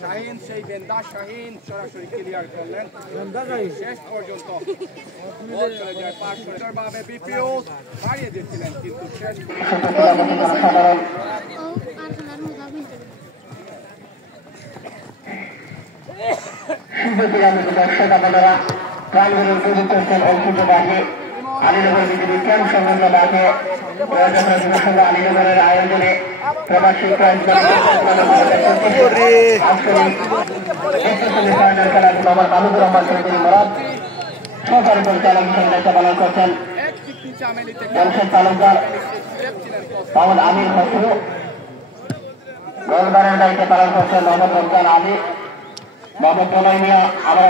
শাহিন সেই বেন্দা শাহিন সরাসরি ক্লিয়ার করলেন শেষ পর্যন্ত বল চলে যায় পাস ভাবে বিপিএস বাড়িয়ে দিচ্ছিলেন কিন্তু শেষ আলীনগর বিজেপি ক্যাম্প সংলগ্ন মাঠে আলীনগরের আয়োজনে প্রবাসী সেমিফাইনাল খেলাধুলো আমার মাহমুদুর রহমান চৌধুরী মরাদ সহকারী পরিচালক হিসেবে দায়িত্ব পালন করছেন জমশেদ তালুকদার মোহাম্মদ আমির খসরু গোলবারের দায়িত্ব পালন করছেন মোহাম্মদ রমজান আলী মোহাম্মদ প্রণয় মিয়া আমরা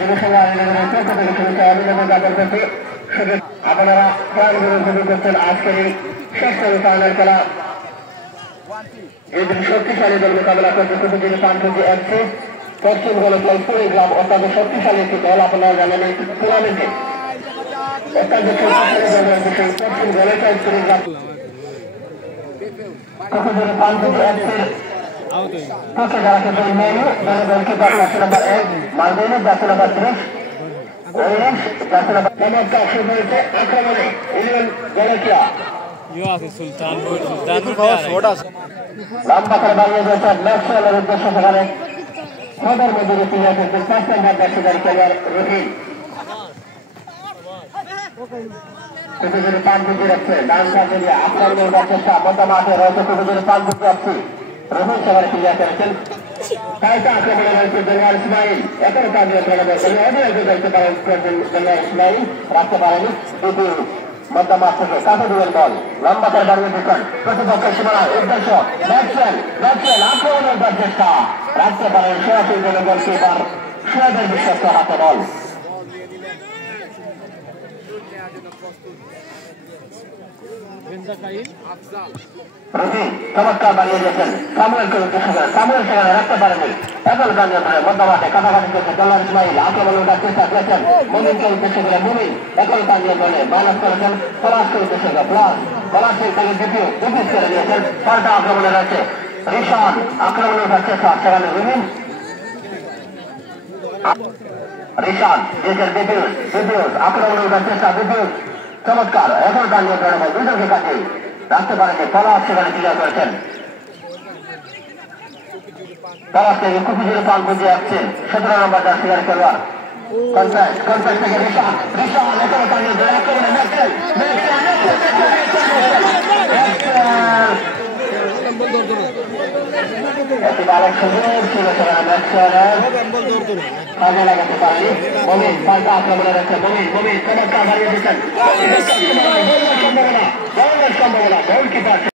ডিভিশনে আলীনগরের পক্ষ থেকে শুরুতে অভিনন্দন জ্ঞাপন করছি আপনারা প্রাণগুলো শুরু করছেন আজকের এই শেষ সেমিফাইনাল খেলা এই দিন শক্তিশালী দল মোকাবেলা করছে কুতুবুদ্দিন পানপুজি এফসি পশ্চিম গোলকল কুড়িগ্রাম অত্যন্ত শক্তিশালী একটি দল আপনারা জানেন এই টুর্নামেন্টে অত্যন্ত শক্তিশালী দল রয়েছে সেই পশ্চিম গোলকল কুড়িগ্রাম কুতুবুদ্দিন পানপুজি এফসির পক্ষে যারা খেলছেন মেনু দলের গোলকিপার জার্সি নাম্বার 1 মালদিনের জার্সি নাম্বার 30 আক্রমণে ইউনিয়ন জনকিয়া লম্বা করে বাড়িয়ে দিয়েছেন ম্যাক্সওয়েলের উদ্দেশ্য সেখানে সদর মজুরি ফিরে এসেছেন 5 নম্বর জার্সিধারী খেলোয়াড় রহিম কুতুবুদ্দিন পানপুজি রাখছে ডান সাইডে দিয়ে আক্রমণের চেষ্টা মধ্য মাঠে রয়েছে কুতুবুদ্দিন পানপুজি রাখছি রহিম সেখানে ফিরে করেছেন তাইটা আক্রমণে রয়েছে জেনারেল ইসমাইল এখনো তার নিয়ন্ত্রণে অধিনায়ক দায়িত্ব পালন করছেন জেনারেল ইসমাইল রাখতে পারেনি দুটি মধ্য মাঠ থেকে কাছে দিলেন বল লম্বা করে দাঁড়িয়ে দিচ্ছেন প্রতিপক্ষের সীমানায় উদ্দেশ্য ব্যাটসম্যান আক্রমণের চেষ্টা রাখতে পারেন সরাসরি গোলকিপার সুয়েদের বিশ্বস্ত হাতে বল চমৎকার বানিয়ে দিয়েছেন সামুয়েলকে উদ্দেশ্য করে সামুয়েল সেখানে রাখতে পারেনি একল গানের মধ্য মাঠে কাটাকাটি করছে জেনারেল ইসমাইল আক্রমণের চেষ্টা করেছেন মুমিনকে উদ্দেশ্য করে মুমিন একল গানের বলে মাইনাস করেছেন পলাশকে উদ্দেশ্য করে পলাশের থেকে দ্বিতীয় করে দিয়েছেন পাল্টা আক্রমণে রয়েছে রিশান আক্রমণের চেষ্টা সেখানে মুমিন রিশান দিয়েছেন দ্বিতীয় আক্রমণের চেষ্টা দ্বিতীয় চমৎকার এখন তার নিয়ন্ত্রণে বল দুজনকে কাটে রাখতে পারেনি পলাশ সেখানে ক্লিয়ার করেছেন পলাশ থেকে কুতুবুদ্দিন পানপুজি আসছেন 17 নম্বর জার্সিধারী খেলোয়াড় কনফারেন্স থেকে রিশান এখনো তার নিয়ন্ত্রণে একেবারে সুযোগ ছিল সেখানে ম্যাক্সওয়েলের কাজে লাগাতে পারেনি মুমিন পাল্টা আক্রমণে রয়েছে মুমিন চমৎকার হারিয়ে দিচ্ছেন সম্ভাবনা গোলকিপার